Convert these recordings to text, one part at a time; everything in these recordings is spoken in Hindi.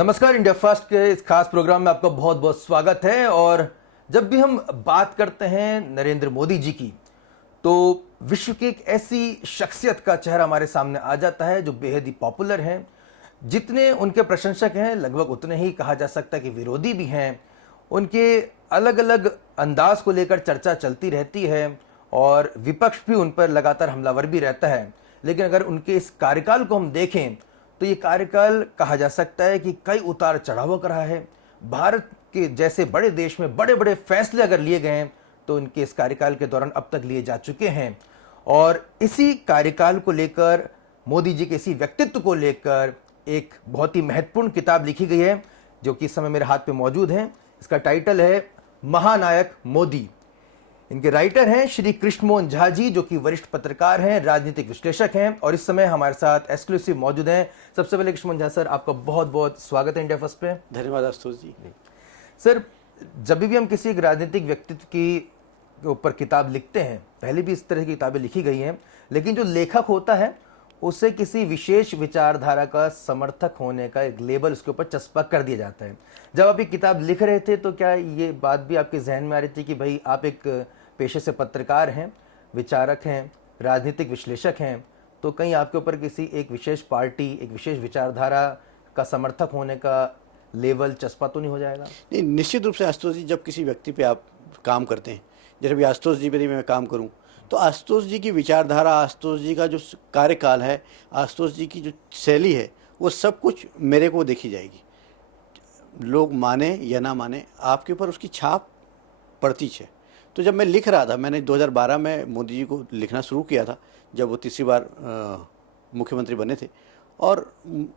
नमस्कार। इंडिया फर्स्ट के इस खास प्रोग्राम में आपका बहुत बहुत स्वागत है। और जब भी हम बात करते हैं नरेंद्र मोदी जी की, तो विश्व की एक ऐसी शख्सियत का चेहरा हमारे सामने आ जाता है जो बेहद ही पॉपुलर हैं। जितने उनके प्रशंसक हैं लगभग उतने ही कहा जा सकता है कि विरोधी भी हैं। उनके अलग अलग अंदाज को लेकर चर्चा चलती रहती है और विपक्ष भी उन पर लगातार हमलावर भी रहता है। लेकिन अगर उनके इस कार्यकाल को हम देखें तो ये कार्यकाल कहा जा सकता है कि कई उतार चढ़ाव कर रहा है। भारत के जैसे बड़े देश में बड़े बड़े फैसले अगर लिए गए हैं तो इनके इस कार्यकाल के दौरान अब तक लिए जा चुके हैं। और इसी कार्यकाल को लेकर, मोदी जी के इसी व्यक्तित्व को लेकर एक बहुत ही महत्वपूर्ण किताब लिखी गई है जो कि इस समय मेरे हाथ पे मौजूद है। इसका टाइटल है महानायक मोदी। इनके राइटर हैं श्री कृष्ण मोहन झा जी, जो कि वरिष्ठ पत्रकार हैं, राजनीतिक विश्लेषक हैं और इस समय हमारे साथ एक्सक्लूसिव मौजूद हैं। सबसे पहले कृष्ण मोहन झा सर, आपका बहुत बहुत स्वागत है इंडिया फर्स्ट पे। धन्यवाद आशुतोष जी। सर, जब भी हम किसी एक राजनीतिक व्यक्तित्व के ऊपर किताब लिखते हैं, पहले भी इस तरह की किताबें लिखी गई हैं, लेकिन जो लेखक होता है उसे किसी विशेष विचारधारा का समर्थक होने का एक लेबल उसके ऊपर चस्पा कर दिया जाता है। जब आप ये किताब लिख रहे थे तो क्या ये बात भी आपके जहन में आ रही थी कि भाई आप एक पेशे से पत्रकार हैं, विचारक हैं, राजनीतिक विश्लेषक हैं, तो कहीं आपके ऊपर किसी एक विशेष पार्टी, एक विशेष विचारधारा का समर्थक होने का लेवल चस्पा तो नहीं हो जाएगा? नहीं, निश्चित रूप से आशुतोष जी, जब किसी व्यक्ति पे आप काम करते हैं, जैसे भी आशुतोष जी पे मैं काम करूं, तो आशुतोष जी की विचारधारा, आशुतोष जी का जो कार्यकाल है, आशुतोष जी की जो शैली है, वो सब कुछ मेरे को देखी जाएगी। लोग माने या ना माने, आपके ऊपर उसकी छाप पड़ती है। तो जब मैं लिख रहा था, मैंने 2012 में मोदी जी को लिखना शुरू किया था, जब वो तीसरी बार मुख्यमंत्री बने थे। और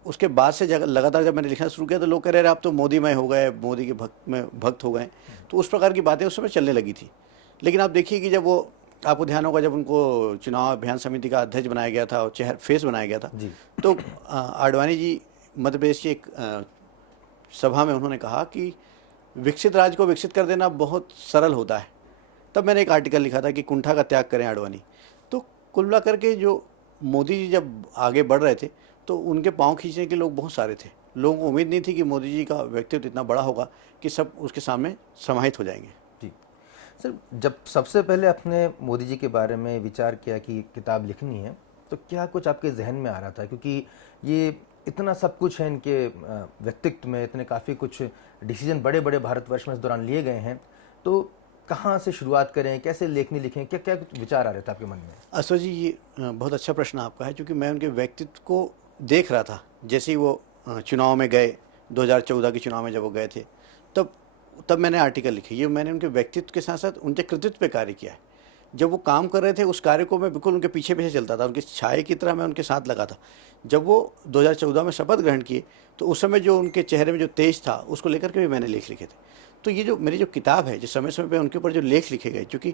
उसके बाद से लगातार जब मैंने लिखना शुरू किया तो लोग कह रहे आप तो मोदीमय हो गए, मोदी के भक्त हो गए। तो उस प्रकार की बातें उस समय चलने लगी थी। लेकिन आप देखिए कि जब वो, आपको ध्यान होगा, जब उनको चुनाव अभियान समिति का अध्यक्ष बनाया गया था और फेस बनाया गया था, तो आडवाणी जी मध्य प्रदेश की एक सभा में उन्होंने कहा कि विकसित राज्य को विकसित कर देना बहुत सरल होता है। तब मैंने एक आर्टिकल लिखा था कि कुंठा का त्याग करें आडवाणी। तो कुल मिला करके जो मोदी जी जब आगे बढ़ रहे थे तो उनके पांव खींचने के लोग बहुत सारे थे। लोगों को उम्मीद नहीं थी कि मोदी जी का व्यक्तित्व इतना बड़ा होगा कि सब उसके सामने समाहित हो जाएंगे। जी सर, जब सबसे पहले आपने मोदी जी के बारे में विचार किया कि किताब लिखनी है, तो क्या कुछ आपके जहन में आ रहा था? क्योंकि ये इतना सब कुछ है इनके व्यक्तित्व में, इतने काफ़ी कुछ डिसीजन बड़े बड़े भारतवर्ष में इस दौरान लिए गए हैं, तो कहाँ से शुरुआत करें, कैसे लेखनी लिखें, क्या क्या विचार आ रहे थे आपके मन में? आशुतोष जी, ये बहुत अच्छा प्रश्न आपका है, क्योंकि मैं उनके व्यक्तित्व को देख रहा था। जैसे ही वो चुनाव में गए, 2014 के चुनाव में जब वो गए थे, तब मैंने आर्टिकल लिखे। ये मैंने उनके व्यक्तित्व के साथ साथ उनके कृतित्व पे कार्य किया है। जब वो काम कर रहे थे उस कार्य को मैं बिल्कुल उनके पीछे पीछे चलता था, उनकी छाया की तरह मैं उनके साथ लगा था। जब वो 2014 में शपथ ग्रहण किए तो उस समय जो उनके चेहरे में जो तेज था उसको लेकर के भी मैंने लेख लिखे थे। तो ये जो मेरी जो किताब है, जो समय समय पे उनके ऊपर जो लेख लिखे गए, क्योंकि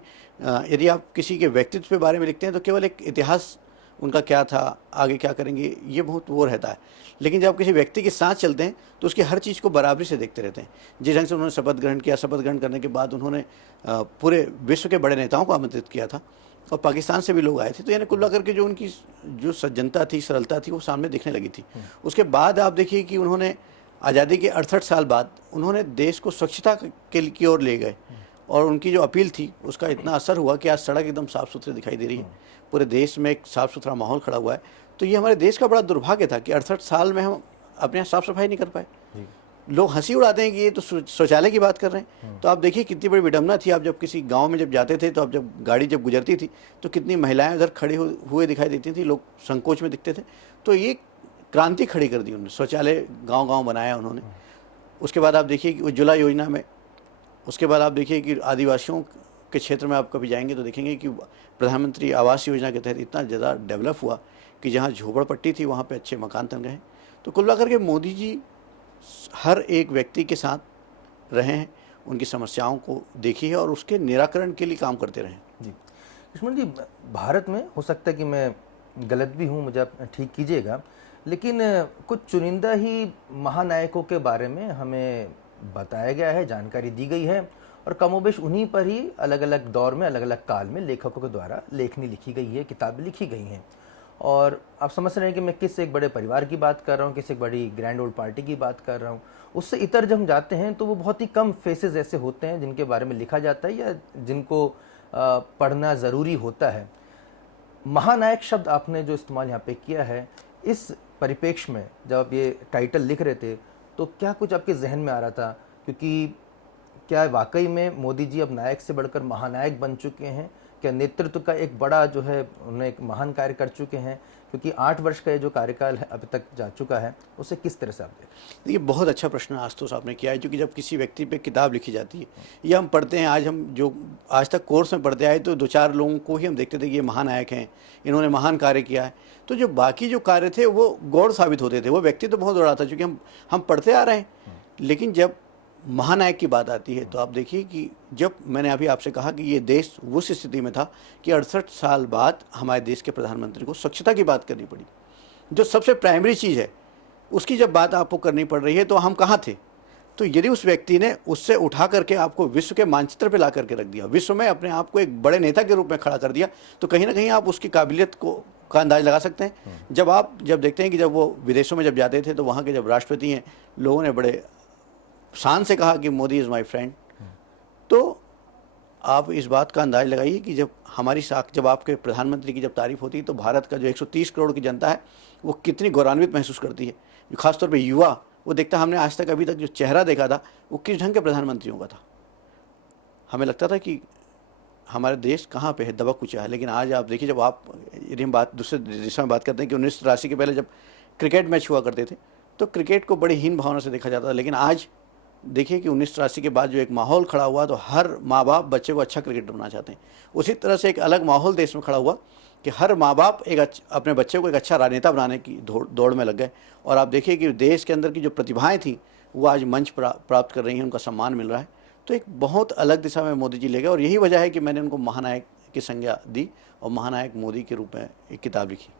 यदि आप किसी के व्यक्तित्व के बारे में लिखते हैं तो केवल एक इतिहास, उनका क्या था, आगे क्या करेंगे, ये बहुत वो रहता है। लेकिन जब आप किसी व्यक्ति के साथ चलते हैं तो उसकी हर चीज़ को बराबरी से देखते रहते हैं। जिस ढंग से उन्होंने शपथ ग्रहण किया, शपथ ग्रहण करने के बाद उन्होंने पूरे विश्व के बड़े नेताओं को आमंत्रित किया था और पाकिस्तान से भी लोग आए थे। तो यानी कुल मिलाकर के जो उनकी जो सज्जनता थी, सरलता थी, वो सामने दिखने लगी थी। उसके बाद आप देखिए कि उन्होंने आज़ादी के 68 साल बाद उन्होंने देश को स्वच्छता की ओर ले गए और उनकी जो अपील थी उसका इतना असर हुआ कि आज सड़क एकदम साफ़ सुथरी दिखाई दे रही है। पूरे देश में एक साफ़ सुथरा माहौल खड़ा हुआ है। तो ये हमारे देश का बड़ा दुर्भाग्य था कि 68 साल में हम अपने यहाँ साफ़ सफाई नहीं कर पाए। लोग हंसी उड़ाते हैं कि ये तो शौचालय की बात कर रहे हैं। तो आप देखिए कितनी बड़ी विडम्बना थी। आप जब किसी गांव में जब जाते थे तो आप जब गाड़ी जब गुजरती थी तो कितनी महिलाएं उधर खड़ी हुए दिखाई देती थी, लोग संकोच में दिखते थे। तो ये क्रांति खड़ी कर दी उन्होंने, शौचालय गांव-गांव बनाया उन्होंने। उसके बाद आप देखिए कि उज्ज्वला योजना में, उसके बाद आप देखिए कि आदिवासियों के क्षेत्र में आप कभी जाएंगे तो देखेंगे कि प्रधानमंत्री आवास योजना के तहत इतना ज़्यादा डेवलप हुआ कि जहाँ झोपड़पट्टी थी वहाँ पे अच्छे मकान बन गए। तो कुल मिलाकर के मोदी जी हर एक व्यक्ति के साथ रहे हैं, उनकी समस्याओं को देखी है और उसके निराकरण के लिए काम करते रहे। जी कृष्ण जी, भारत में हो सकता है कि मैं गलत भी हूँ, मुझे आप ठीक कीजिएगा, लेकिन कुछ चुनिंदा ही महानायकों के बारे में हमें बताया गया है, जानकारी दी गई है और कमोबेश उन्हीं पर ही अलग अलग दौर में, अलग अलग काल में लेखकों के द्वारा लेखनी लिखी गई है, किताबें लिखी गई हैं। और आप समझ रहे हैं कि मैं किस एक बड़े परिवार की बात कर रहा हूँ, किस एक बड़ी ग्रैंड ओल्ड पार्टी की बात कर रहा हूँ। उससे इतर जब हम जाते हैं तो वो बहुत ही कम फेसेस ऐसे होते हैं जिनके बारे में लिखा जाता है या जिनको पढ़ना ज़रूरी होता है। महानायक शब्द आपने जो इस्तेमाल यहाँ पे किया है, इस परिप्रेक्ष्य में जब आप ये टाइटल लिख रहे थे तो क्या कुछ आपके जहन में आ रहा था? क्योंकि क्या वाकई में मोदी जी अब नायक से बढ़कर महानायक बन चुके हैं? क्या नेतृत्व का एक बड़ा जो है उन्होंने एक महान कार्य कर चुके हैं? क्योंकि 8 वर्ष का ये जो कार्यकाल है अभी तक जा चुका है, उसे किस तरह से आप देखते देखिए, बहुत अच्छा प्रश्न आशुतोष आपने किया है, क्योंकि जब किसी व्यक्ति पे किताब लिखी जाती है या हम पढ़ते हैं, आज हम जो आज तक कोर्स में पढ़ते आए तो 2-4 लोगों को ही हम देखते थे कि ये महानायक हैं, इन्होंने महान कार्य किया है। तो जो बाकी जो कार्य थे वो गौड़ साबित होते थे, वो व्यक्ति तो बहुत बड़ा था क्योंकि हम पढ़ते आ रहे हैं। लेकिन जब महानायक की बात आती है तो आप देखिए कि जब मैंने अभी आपसे कहा कि ये देश उस स्थिति में था कि 68 साल बाद हमारे देश के प्रधानमंत्री को स्वच्छता की बात करनी पड़ी, जो सबसे प्राइमरी चीज़ है, उसकी जब बात आपको करनी पड़ रही है तो हम कहाँ थे? तो यदि उस व्यक्ति ने उससे उठा करके आपको विश्व के मानचित्र पे ला करके रख दिया, विश्व में अपने आप को एक बड़े नेता के रूप में खड़ा कर दिया, तो कहीं ना कहीं आप उसकी काबिलियत का अंदाज लगा सकते हैं। जब देखते हैं कि जब वो विदेशों में जब जाते थे तो वहाँ के जब राष्ट्रपति हैं, लोगों ने बड़े शान से कहा कि मोदी इज़ माय फ्रेंड, तो आप इस बात का अंदाज लगाइए कि जब आपके प्रधानमंत्री की जब तारीफ होती है तो भारत का जो 130 करोड़ की जनता है वो कितनी गौरवान्वित महसूस करती है। खासतौर पे युवा वो देखता, हमने आज तक अभी तक जो चेहरा देखा था वो किस ढंग के प्रधानमंत्रियों का था। हमें लगता था कि हमारा देश कहाँ पे है, दबा कुचा है। लेकिन आज आप देखिए, जब आप यदि हम बात दूसरे दिशा में बात करते हैं कि 1983 के पहले जब क्रिकेट मैच हुआ करते थे तो क्रिकेट को बड़ी हीन भावना से देखा जाता था, लेकिन आज देखिए कि 1983 के बाद जो एक माहौल खड़ा हुआ तो हर माँ बाप बच्चे को अच्छा क्रिकेटर बनाना चाहते हैं। उसी तरह से एक अलग माहौल देश में खड़ा हुआ कि हर माँ बाप अपने बच्चे को एक अच्छा राजनेता बनाने की दौड़ में लग गए। और आप देखिए कि देश के अंदर की जो प्रतिभाएं थी वो आज मंच प्राप्त कर रही हैं, उनका सम्मान मिल रहा है। तो एक बहुत अलग दिशा में मोदी जी ले गए और यही वजह है कि मैंने उनको महानायक की संज्ञा दी और महानायक मोदी के रूप में एक किताब लिखी।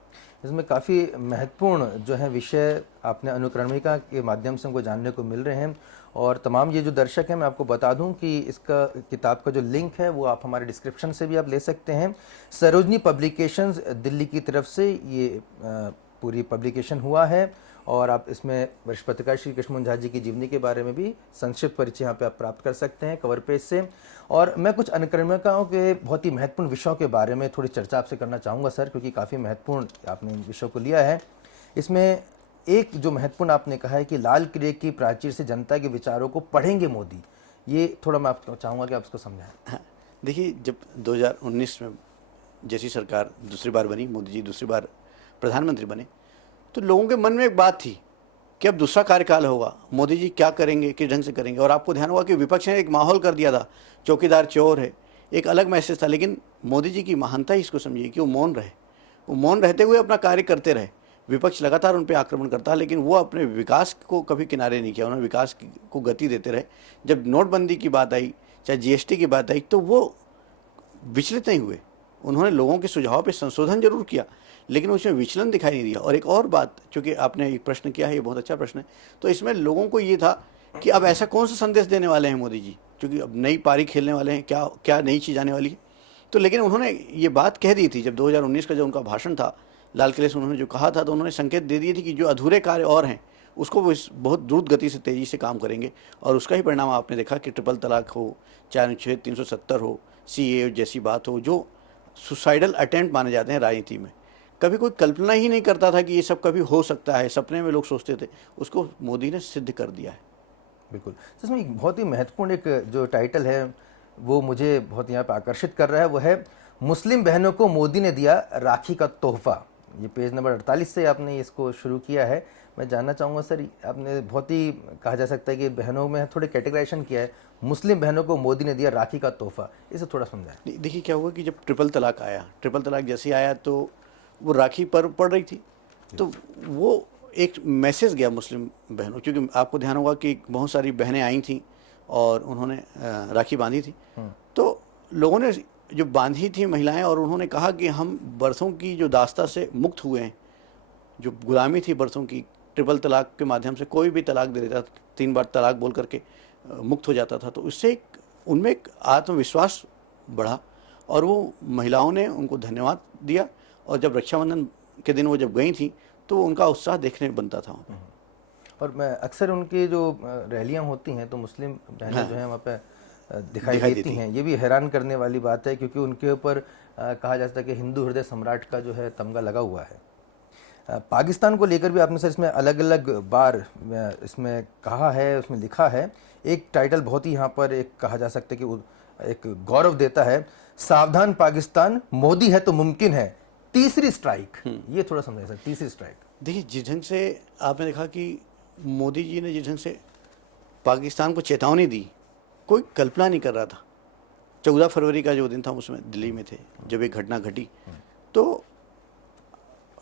इसमें काफ़ी महत्वपूर्ण जो है विषय आपने अनुक्रमणिका के माध्यम से हमको जानने को मिल रहे हैं। और तमाम ये जो दर्शक हैं, मैं आपको बता दूं कि इसका किताब का जो लिंक है वो आप हमारे डिस्क्रिप्शन से भी आप ले सकते हैं। सरोजनी पब्लिकेशंस दिल्ली की तरफ से ये पूरी पब्लिकेशन हुआ है और आप इसमें वरिष्ठ पत्रकार श्री कृष्ण झा जी की जीवनी के बारे में भी संक्षिप्त परिचय यहाँ पे आप प्राप्त कर सकते हैं कवर पेज से। और मैं कुछ अनुक्रमणिकाओं के बहुत ही महत्वपूर्ण विषयों के बारे में थोड़ी चर्चा आपसे करना चाहूँगा सर, क्योंकि काफ़ी महत्वपूर्ण आपने इन विषयों को लिया है। इसमें एक जो महत्वपूर्ण आपने कहा है कि लाल किले की प्राचीर से जनता के विचारों को पढ़ेंगे मोदी, ये थोड़ा मैं आपको चाहूँगा कि आप उसको समझाएं। हाँ, देखिए, जब 2019 में जैसी सरकार दूसरी बार बनी, मोदी जी दूसरी बार प्रधानमंत्री बने, तो लोगों के मन में एक बात थी कि अब दूसरा कार्यकाल होगा, मोदी जी क्या करेंगे, किस ढंग से करेंगे। और आपको ध्यान होगा कि विपक्ष ने एक माहौल कर दिया था, चौकीदार चोर है, एक अलग मैसेज था। लेकिन मोदी जी की महानता ही इसको समझिए कि वो मौन रहे, वो मौन रहते हुए अपना कार्य करते रहे। विपक्ष लगातार उन पर आक्रमण करता, लेकिन वो अपने विकास को कभी किनारे नहीं किया, उन्होंने विकास को गति देते रहे। जब नोटबंदी की बात आई, चाहे जीएसटी की बात आई, तो वो विचलित नहीं हुए। उन्होंने लोगों के सुझाव पे संशोधन जरूर किया, लेकिन उसमें विचलन दिखाई नहीं दिया। और एक और बात, चूँकि आपने एक प्रश्न किया है, ये बहुत अच्छा प्रश्न है, तो इसमें लोगों को ये था कि अब ऐसा कौन सा संदेश देने वाले हैं मोदी जी, क्योंकि अब नई पारी खेलने वाले हैं, क्या क्या नई चीज़ आने वाली है। तो लेकिन उन्होंने ये बात कह दी थी, जब 2019 का जो उनका भाषण था लाल किले से उन्होंने जो कहा था, तो उन्होंने संकेत दे दिए थे कि जो अधूरे कार्य और हैं उसको वो बहुत द्रुत गति से तेज़ी से काम करेंगे। और उसका ही परिणाम आपने देखा कि ट्रिपल तलाक हो, चाहे अनुच्छेद 370 हो, CAA जैसी बात हो, जो सुसाइडल अटेम्प्ट माने जाते हैं राजनीति में, कभी कोई कल्पना ही नहीं करता था कि ये सब कभी हो सकता है, सपने में लोग सोचते थे, उसको मोदी ने सिद्ध कर दिया है। बिल्कुल। इसमें एक बहुत ही महत्वपूर्ण एक जो टाइटल है वो मुझे बहुत यहाँ पर आकर्षित कर रहा है, वो है मुस्लिम बहनों को मोदी ने दिया राखी का तोहफा। ये पेज नंबर 48 से आपने इसको शुरू किया है। मैं जानना चाहूँगा सर, आपने बहुत ही कहा जा सकता है कि बहनों में थोड़े कैटेगराइजेशन किया है, मुस्लिम बहनों को मोदी ने दिया राखी का तोहफा, इसे थोड़ा समझाएं। देखिए, क्या हुआ कि जब ट्रिपल तलाक आया, ट्रिपल तलाक जैसे आया तो वो राखी पर पड़ रही थी, तो वो एक मैसेज गया मुस्लिम बहनों, क्योंकि आपको ध्यान होगा कि बहुत सारी बहनें आई थी और उन्होंने राखी बांधी थी। तो लोगों ने जो बांधी थी महिलाएं, और उन्होंने कहा कि हम बरसों की जो दास्ता से मुक्त हुए हैं, जो गुलामी थी बरसों की, ट्रिपल तलाक के माध्यम से कोई भी तलाक दे देता, 3 बार तलाक बोल करके मुक्त हो जाता था। तो इससे उनमें एक आत्मविश्वास बढ़ा और वो महिलाओं ने उनको धन्यवाद दिया। और जब रक्षाबंधन के दिन वो जब गई थी तो उनका उत्साह देखने में बनता था वहाँ पे। और मैं अक्सर उनकी जो रैलियां होती हैं तो मुस्लिम बहनें जो हैं वहाँ पे दिखाई देती हैं। ये भी हैरान करने वाली बात है क्योंकि उनके ऊपर कहा जा सकता है कि हिंदू हृदय सम्राट का जो है तमगा लगा हुआ है। पाकिस्तान को लेकर भी आपने सर इसमें अलग अलग बार इसमें कहा है, उसमें लिखा है। एक टाइटल बहुत ही यहाँ पर एक कहा जा सकता है कि एक गौरव देता है, सावधान पाकिस्तान, मोदी है तो मुमकिन है तीसरी स्ट्राइक। ये थोड़ा समझाइए सर, तीसरी स्ट्राइक। देखिए, जिस ढंग से आपने देखा कि मोदी जी ने जिस ढंग से पाकिस्तान को चेतावनी दी, कोई कल्पना नहीं कर रहा था। 14 फरवरी का जो दिन था उसमें दिल्ली में थे जब एक घटना घटी, तो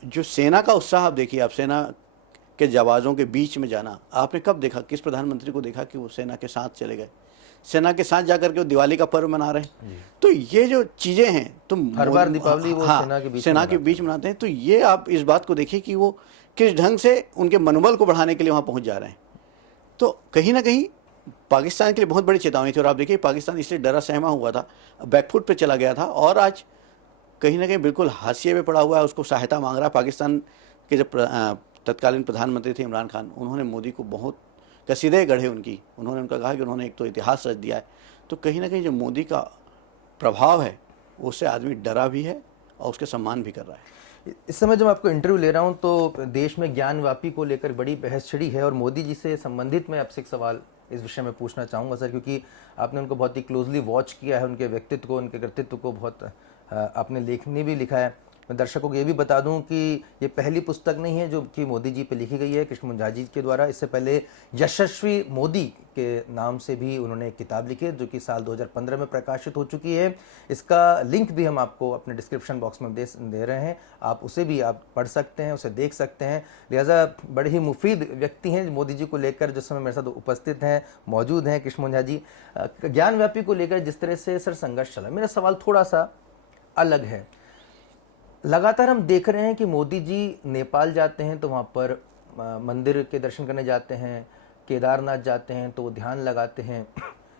जो सेना का उत्साह आप देखिए, आप सेना के जवानों के बीच में जाना आपने कब देखा? किस प्रधानमंत्री को देखा कि वो सेना के साथ चले गए, सेना के साथ जाकर के वो दिवाली का पर्व मना रहे हैं? तो ये जो चीज़ें हैं तो हर बार दीपावली वो सेना के बीच मनाते हैं। तो ये आप इस बात को देखिए कि वो किस ढंग से उनके मनोबल को बढ़ाने के लिए वहाँ पहुँच जा रहे हैं। तो कहीं ना कहीं पाकिस्तान के लिए बहुत बड़ी चेतावनी थी। और आप देखिए, पाकिस्तान इसलिए डरा सहमा हुआ था, बैकफुट पे चला गया था और आज कहीं ना कहीं बिल्कुल हाशिए में पड़ा हुआ है, उसको सहायता मांग रहा है। पाकिस्तान के जब तत्कालीन प्रधानमंत्री थे इमरान खान, उन्होंने मोदी को बहुत कसीदे गढ़े उनकी, उन्होंने उनका कहा कि उन्होंने एक तो इतिहास रच दिया है। तो कहीं ना कहीं जो मोदी का प्रभाव है उससे आदमी डरा भी है और उसके सम्मान भी कर रहा है। इस समय जब आपको इंटरव्यू ले रहा हूं तो देश में ज्ञानवापी को लेकर बड़ी बहस छिड़ी है और मोदी जी से संबंधित मैं आपसे एक सवाल इस विषय में पूछना चाहूँगा सर, क्योंकि आपने उनको बहुत ही क्लोजली वॉच किया है, उनके व्यक्तित्व को, उनके कृतित्व को बहुत आपने लेखनी भी लिखा है। मैं दर्शकों को ये भी बता दूं कि ये पहली पुस्तक नहीं है जो कि मोदी जी पे लिखी गई है कृष्ण मुंजा जी के द्वारा। इससे पहले यशस्वी मोदी के नाम से भी उन्होंने एक किताब लिखी है जो कि साल 2015 में प्रकाशित हो चुकी है। इसका लिंक भी हम आपको अपने डिस्क्रिप्शन बॉक्स में दे रहे हैं, आप उसे भी आप पढ़ सकते हैं, उसे देख सकते हैं। लिहाजा बड़े ही मुफीद व्यक्ति हैं मोदी जी को लेकर, जिस समय मेरे साथ उपस्थित हैं, मौजूद हैं कृष्ण मुंजा जी। ज्ञानव्यापी को लेकर जिस तरह से सर संघर्ष चला, मेरा सवाल थोड़ा सा अलग है। लगातार हम देख रहे हैं कि मोदी जी नेपाल जाते हैं तो वहाँ पर मंदिर के दर्शन करने जाते हैं, केदारनाथ जाते हैं तो वो ध्यान लगाते हैं,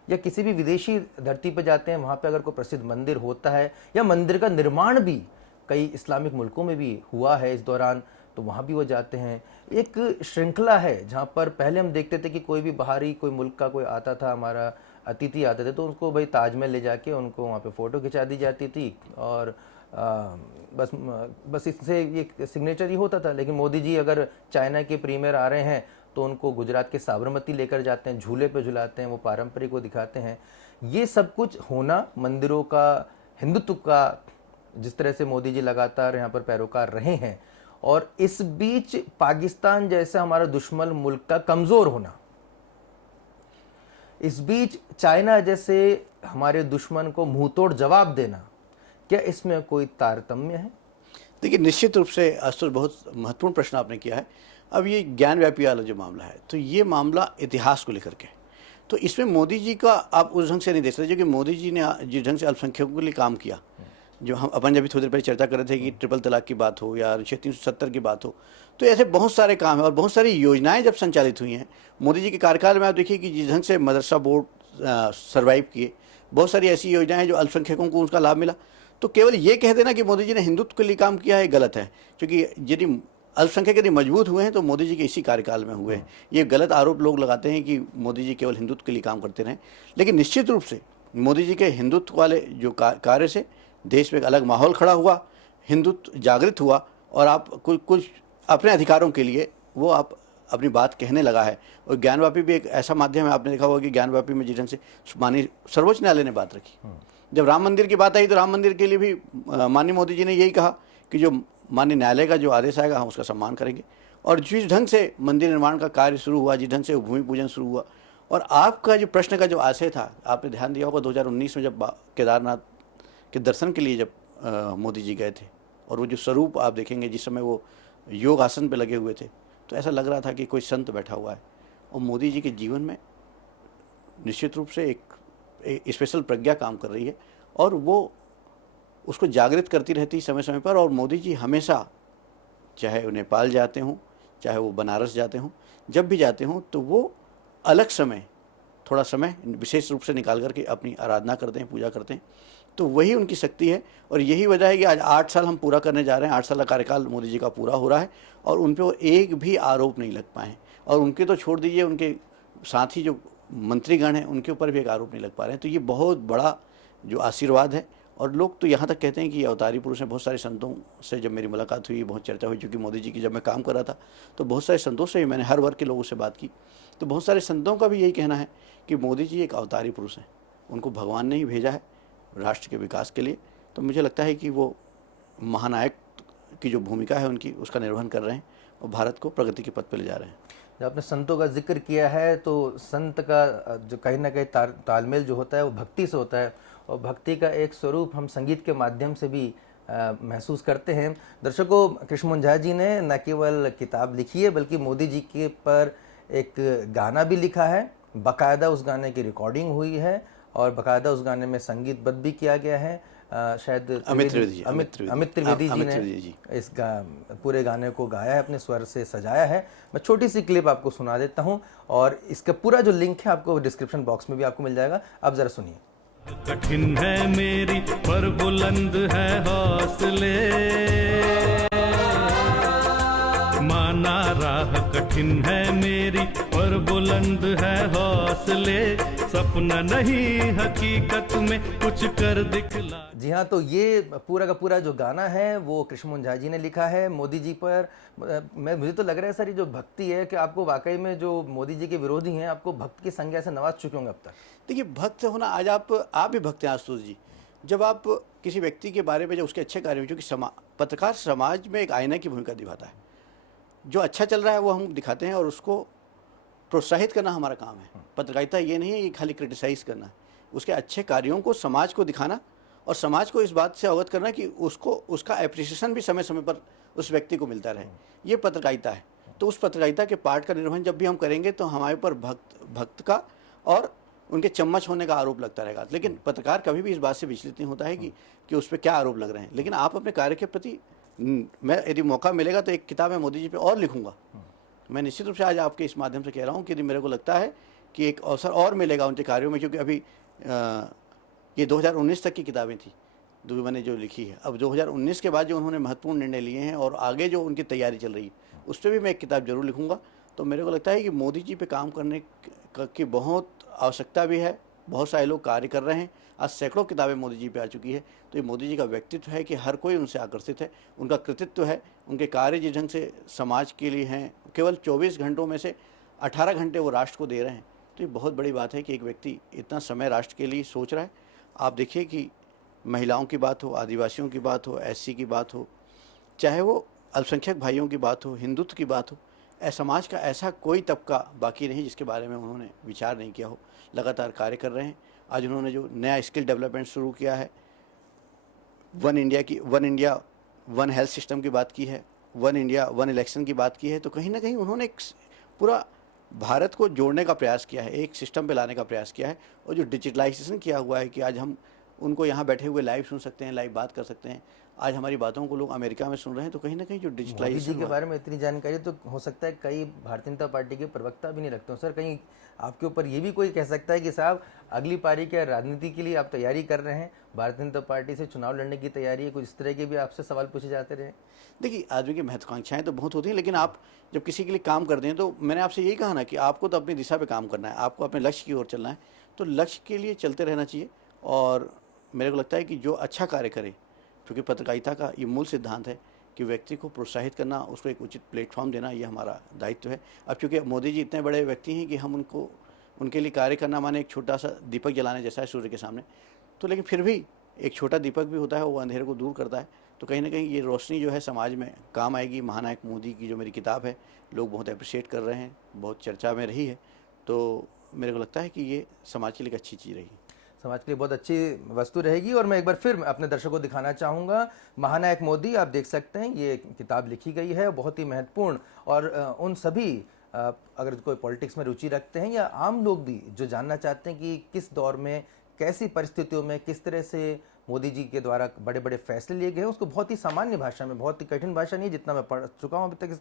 या किसी भी विदेशी धरती पर जाते हैं, वहाँ पे अगर कोई प्रसिद्ध मंदिर होता है या मंदिर का निर्माण भी कई इस्लामिक मुल्कों में भी हुआ है इस दौरान, तो वहाँ भी वो जाते हैं। एक श्रृंखला है जहाँ पर पहले हम देखते थे कि कोई भी बाहरी कोई मुल्क का कोई आता था, हमारा अतिथि आते थे, तो उनको भाई ताजमहल ले जाके उनको वहाँ पे फ़ोटो खिंचा दी जाती थी और बस इससे ये सिग्नेचर ही होता था। लेकिन मोदी जी अगर चाइना के प्रीमियर आ रहे हैं तो उनको गुजरात के साबरमती लेकर जाते हैं, झूले पे झुलाते हैं, वो पारंपरिक को दिखाते हैं। ये सब कुछ होना मंदिरों का, हिंदुत्व का, जिस तरह से मोदी जी लगातार यहाँ पर पैरोकार रहे हैं, और इस बीच पाकिस्तान जैसा हमारा दुश्मन मुल्क का कमज़ोर होना, इस बीच चाइना जैसे हमारे दुश्मन को मुंहतोड़ जवाब देना, क्या इसमें कोई तारतम्य है? देखिए, निश्चित रूप से आशुतोष बहुत महत्वपूर्ण प्रश्न आपने किया है। अब ये ज्ञानव्यापी वाला जो मामला है, तो ये मामला इतिहास को लेकर के, तो इसमें मोदी जी का आप उस ढंग से नहीं देख सकते, जो कि मोदी जी ने जिस ढंग से अल्पसंख्यकों के लिए काम किया, जो हम अपन जब भी थोड़ी देर पहले चर्चा कर रहे थे कि ट्रिपल तलाक की बात हो या अनुच्छेद 370 की बात हो, तो ऐसे बहुत सारे काम हैं और बहुत सारी योजनाएं जब संचालित हुई हैं मोदी जी के कार्यकाल में। आप देखिए कि जिस ढंग से मदरसा बोर्ड सर्वाइव किए, बहुत सारी ऐसी योजनाएं हैं जो अल्पसंख्यकों को उसका लाभ मिला। तो केवल ये कह देना कि मोदी जी ने हिंदुत्व के लिए काम किया है, गलत है, क्योंकि यदि अल्पसंख्यक यदि मजबूत हुए हैं तो मोदी जी के इसी कार्यकाल में हुए हैं। ये गलत आरोप लोग लगाते हैं कि मोदी जी केवल हिंदुत्व के लिए काम करते रहे, लेकिन निश्चित रूप से मोदी जी के हिंदुत्व वाले जो कार्य से देश में एक अलग माहौल खड़ा हुआ, हिंदुत्व जागृत हुआ और आप कुछ अपने अधिकारों के लिए वो आप अपनी बात कहने लगा है। और ज्ञानव्यापी भी एक ऐसा माध्यम है, आपने देखा होगा कि ज्ञानव्यापी में जिस ढंग से माननीय सर्वोच्च न्यायालय ने बात रखी, जब राम मंदिर की बात आई तो राम मंदिर के लिए भी माननीय मोदी जी ने यही कहा कि जो माननीय न्यायालय का जो आदेश आएगा हम उसका सम्मान करेंगे। और जिस ढंग से मंदिर निर्माण का कार्य शुरू हुआ, जिस ढंग से भूमि पूजन शुरू हुआ, और आपका जो प्रश्न का जो आशय था, आपने ध्यान दिया होगा 2019 में जब केदारनाथ के दर्शन के लिए जब मोदी जी गए थे और वो जो स्वरूप आप देखेंगे जिस समय वो योग आसन पे लगे हुए थे, तो ऐसा लग रहा था कि कोई संत बैठा हुआ है। और मोदी जी के जीवन में निश्चित रूप से एक स्पेशल प्रज्ञा काम कर रही है और वो उसको जागृत करती रहती समय समय पर। और मोदी जी हमेशा, चाहे वो नेपाल जाते हों, चाहे वो बनारस जाते हों, जब भी जाते हों तो वो अलग समय, थोड़ा समय विशेष रूप से निकाल करके अपनी आराधना करते हैं, पूजा करते हैं। तो वही उनकी शक्ति है और यही वजह है कि आज 8 साल हम पूरा करने जा रहे हैं, 8 साल का कार्यकाल मोदी जी का पूरा हो रहा है और उन पे एक भी आरोप नहीं लग पाए हैं। और उनके तो छोड़ दीजिए, उनके साथ ही जो मंत्रीगण हैं उनके ऊपर भी एक आरोप नहीं लग पा रहे हैं। तो ये बहुत बड़ा जो आशीर्वाद है। और लोग तो यहाँ तक कहते हैं कि ये अवतारी पुरुष हैं। बहुत सारे संतों से जब मेरी मुलाकात हुई, बहुत चर्चा हुई, क्योंकि मोदी जी की जब मैं काम कर रहा था तो बहुत सारे संतों से भी मैंने हर वर्ग के लोगों से बात की, तो बहुत सारे संतों का भी यही कहना है कि मोदी जी एक अवतारी पुरुष हैं, उनको भगवान ने ही भेजा है राष्ट्र के विकास के लिए। तो मुझे लगता है कि वो महानायक की जो भूमिका है उनकी, उसका निर्वहन कर रहे हैं और भारत को प्रगति के पथ पर ले जा रहे हैं। जब आपने संतों का जिक्र किया है तो संत का जो कहीं ना कहीं तालमेल जो होता है वो भक्ति से होता है और भक्ति का एक स्वरूप हम संगीत के माध्यम से भी महसूस करते हैं। दर्शकों, कृष्ण मुंजा जी ने न केवल किताब लिखी है बल्कि मोदी जी के पर एक गाना भी लिखा है, बाकायदा उस गाने की रिकॉर्डिंग हुई है और बाकायदा उस गाने में संगीत बद्ध भी किया गया है। शायद अमित त्रिवेदी जी ने इस पूरे गाने को गाया है, अपने स्वर से सजाया है। मैं छोटी सी क्लिप आपको सुना देता हूं और इसका पूरा जो लिंक है आपको डिस्क्रिप्शन बॉक्स में भी आपको मिल जाएगा। आप जरा सुनिए। कठिन है मेरी पर बुलंद है हौसले, माना राह कठिन है मेरी पर बुलंद है हौसले, सपना नहीं हकीकत में कुछ कर दिखला। जी हाँ, तो ये पूरा का पूरा जो गाना है वो कृष्ण मुंजा जी ने लिखा है मोदी जी पर। मुझे तो लग रहा है सर, ये जो भक्ति है कि आपको वाकई में जो मोदी जी के विरोधी हैं आपको भक्त की संज्ञा से नवाज चुके होंगे अब तक। देखिए, भक्त होना, आज आप भी भक्त हैं आशुतोष जी। जब आप किसी व्यक्ति के बारे में, जब उसके अच्छे कार्य, क्योंकि पत्रकार समाज में एक आईना की भूमिका निभाता है। जो अच्छा चल रहा है वो हम दिखाते हैं और उसको प्रोत्साहित करना हमारा काम है। पत्रकारिता ये नहीं है कि खाली क्रिटिसाइज़ करना, उसके अच्छे कार्यों को समाज को दिखाना और समाज को इस बात से अवगत करना कि उसको उसका एप्रिसिएशन भी समय समय पर उस व्यक्ति को मिलता रहे। ये पत्रकारिता है। तो उस पत्रकारिता के पार्ट का निर्वहन जब भी हम करेंगे तो हमारे ऊपर भक्त का और उनके चम्मच होने का आरोप लगता रहेगा। लेकिन पत्रकार कभी भी इस बात से विचलित नहीं होता है कि उस पर क्या आरोप लग रहे हैं। लेकिन आप अपने कार्य के प्रति, मैं यदि मौका मिलेगा तो एक किताब मैं मोदी जी पे और लिखूंगा। मैं निश्चित रूप से आज आपके इस माध्यम से कह रहा हूँ कि यदि मेरे को लगता है कि एक अवसर और मिलेगा उनके कार्यों में, क्योंकि अभी ये 2019 तक की किताबें थी जो मैंने जो लिखी है। अब 2019 के बाद जो उन्होंने महत्वपूर्ण निर्णय लिए हैं और आगे जो उनकी तैयारी चल रही है उस पर भी मैं एक किताब जरूर लिखूंगा। तो मेरे को लगता है कि मोदी जी पे काम करने की बहुत आवश्यकता भी है। बहुत सारे लोग कार्य कर रहे हैं। आज सैकड़ों किताबें मोदी जी पे आ चुकी है। तो ये मोदी जी का व्यक्तित्व है कि हर कोई उनसे आकर्षित है। उनका कृतित्व है, उनके कार्य जिस ढंग से समाज के लिए हैं, केवल 24 घंटों में से 18 घंटे वो राष्ट्र को दे रहे हैं। तो ये बहुत बड़ी बात है कि एक व्यक्ति इतना समय राष्ट्र के लिए सोच रहा है। आप देखिए कि महिलाओं की बात हो, आदिवासियों की बात हो, एससी की बात हो, चाहे वो अल्पसंख्यक भाइयों की बात हो, हिंदुत्व की बात हो, समाज का ऐसा कोई तबका बाकी नहीं जिसके बारे में उन्होंने विचार नहीं किया हो। लगातार कार्य कर रहे हैं। आज उन्होंने जो नया स्किल डेवलपमेंट शुरू किया है, one India one health system की बात की है, वन इंडिया वन इलेक्शन की बात की है, तो कहीं ना कहीं उन्होंने एक पूरा भारत को जोड़ने का प्रयास किया है, एक सिस्टम पे लाने का प्रयास किया है। और जो डिजिटलाइजेशन किया हुआ है कि आज हम उनको यहाँ बैठे हुए लाइव सुन सकते हैं, लाइव बात कर सकते हैं। आज हमारी बातों को लोग अमेरिका में सुन रहे हैं। तो कहीं ना कहीं जो डिजिटलाइजेशन के बारे में इतनी जानकारी तो हो सकता है कई भारतीय जनता पार्टी के प्रवक्ता भी नहीं रखते हो सर। कहीं आपके ऊपर ये भी कोई कह सकता है कि साहब अगली पारी के राजनीति के लिए आप तैयारी कर रहे हैं, भारतीय जनता पार्टी से चुनाव लड़ने की तैयारी है, कुछ इस तरह के भी आपसे सवाल पूछे जाते रहे? देखिए, आदमी की महत्वाकांक्षाएं तो बहुत होती हैं, लेकिन आप जब किसी के लिए काम करते हैं तो मैंने आपसे यही कहा ना कि आपको तो अपनी दिशा पे काम करना है, आपको अपने लक्ष्य की ओर चलना है। तो लक्ष्य के लिए चलते रहना चाहिए। और मेरे को लगता है कि जो अच्छा कार्य करे, क्योंकि पत्रकारिता का ये मूल सिद्धांत है कि व्यक्ति को प्रोत्साहित करना, उसको एक उचित प्लेटफॉर्म देना, ये हमारा दायित्व है। अब चूँकि मोदी जी इतने बड़े व्यक्ति हैं कि हम उनके लिए कार्य करना माने एक छोटा सा दीपक जलाने जैसा है सूर्य के सामने। तो लेकिन फिर भी एक छोटा दीपक भी होता है, वो अंधेरे को दूर करता है। तो कहीं ना कहीं ये रोशनी जो है समाज में काम आएगी। महानायक मोदी की जो मेरी किताब है, लोग बहुत अप्रिशिएट कर रहे हैं, बहुत चर्चा में रही है। तो मेरे को लगता है कि ये समाज के लिए एक अच्छी चीज़ रही, समाज के लिए बहुत अच्छी वस्तु रहेगी। और मैं एक बार फिर अपने दर्शकों को दिखाना चाहूँगा, महानायक मोदी आप देख सकते हैं, ये किताब लिखी गई है, बहुत ही महत्वपूर्ण। और उन सभी अगर कोई पॉलिटिक्स में रुचि रखते हैं या आम लोग भी जो जानना चाहते हैं कि किस दौर में, कैसी परिस्थितियों में, किस तरह से मोदी जी के द्वारा बड़े बड़े फैसले लिए गए, उसको बहुत ही सामान्य भाषा में, बहुत ही कठिन भाषा नहीं, जितना मैं पढ़ चुका हूँ अभी तक इस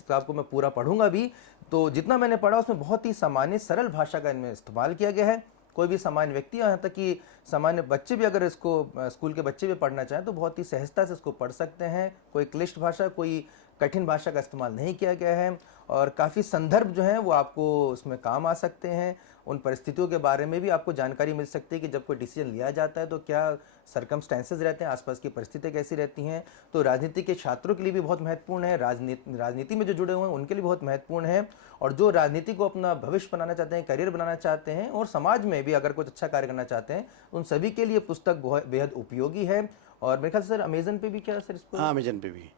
किताब को मैं पूरा पढ़ूंगा भी, तो जितना मैंने पढ़ा उसमें बहुत ही सामान्य सरल भाषा का इनमें इस्तेमाल किया गया है। कोई भी सामान्य व्यक्ति, यहाँ तक कि सामान्य बच्चे भी अगर इसको स्कूल के बच्चे भी पढ़ना चाहें तो बहुत ही सहजता से इसको पढ़ सकते हैं। कोई क्लिष्ट भाषा, कोई कठिन भाषा का इस्तेमाल नहीं किया गया है और काफ़ी संदर्भ जो हैं वो आपको उसमें काम आ सकते हैं। उन परिस्थितियों के बारे में भी आपको जानकारी मिल सकती है कि जब कोई डिसीजन लिया जाता है तो क्या सरकमस्टेंसेस रहते हैं, आसपास की परिस्थितियाँ कैसी रहती हैं। तो राजनीति के छात्रों के लिए भी बहुत महत्वपूर्ण है, राजनीति में जो जुड़े हुए हैं उनके लिए बहुत महत्वपूर्ण है, और जो राजनीति को अपना भविष्य बनाना चाहते हैं, करियर बनाना चाहते हैं और समाज में भी अगर कुछ अच्छा कार्य करना चाहते हैं, उन सभी के लिए पुस्तक बहुत बेहद उपयोगी है। और मेरे ख्याल से सर अमेजन पे भी क्या सर इस पर? हाँ, अमेजन पे भी।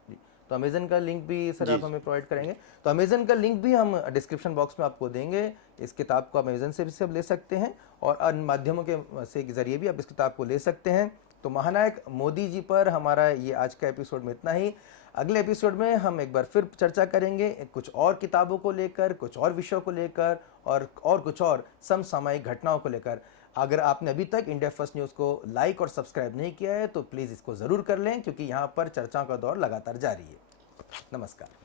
तो अमेजन का लिंक भी सर आप हमें प्रोवाइड करेंगे। तो अमेजन का लिंक भी हम डिस्क्रिप्शन बॉक्स में आपको देंगे। इस किताब को अमेजन से भी सब ले सकते हैं और अन्य माध्यमों के जरिए भी आप इस किताब को ले सकते हैं। तो महानायक मोदी जी पर हमारा ये आज का एपिसोड में इतना ही। अगले एपिसोड में हम एक बार फिर चर्चा करेंगे कुछ और किताबों को लेकर, कुछ और विषयों को लेकर और कुछ और समसामयिक घटनाओं को लेकर। अगर आपने अभी तक इंडिया फर्स्ट न्यूज़ को लाइक और सब्सक्राइब नहीं किया है तो प्लीज़ इसको ज़रूर कर लें, क्योंकि यहाँ पर चर्चाओं का दौर लगातार जारी है। नमस्कार।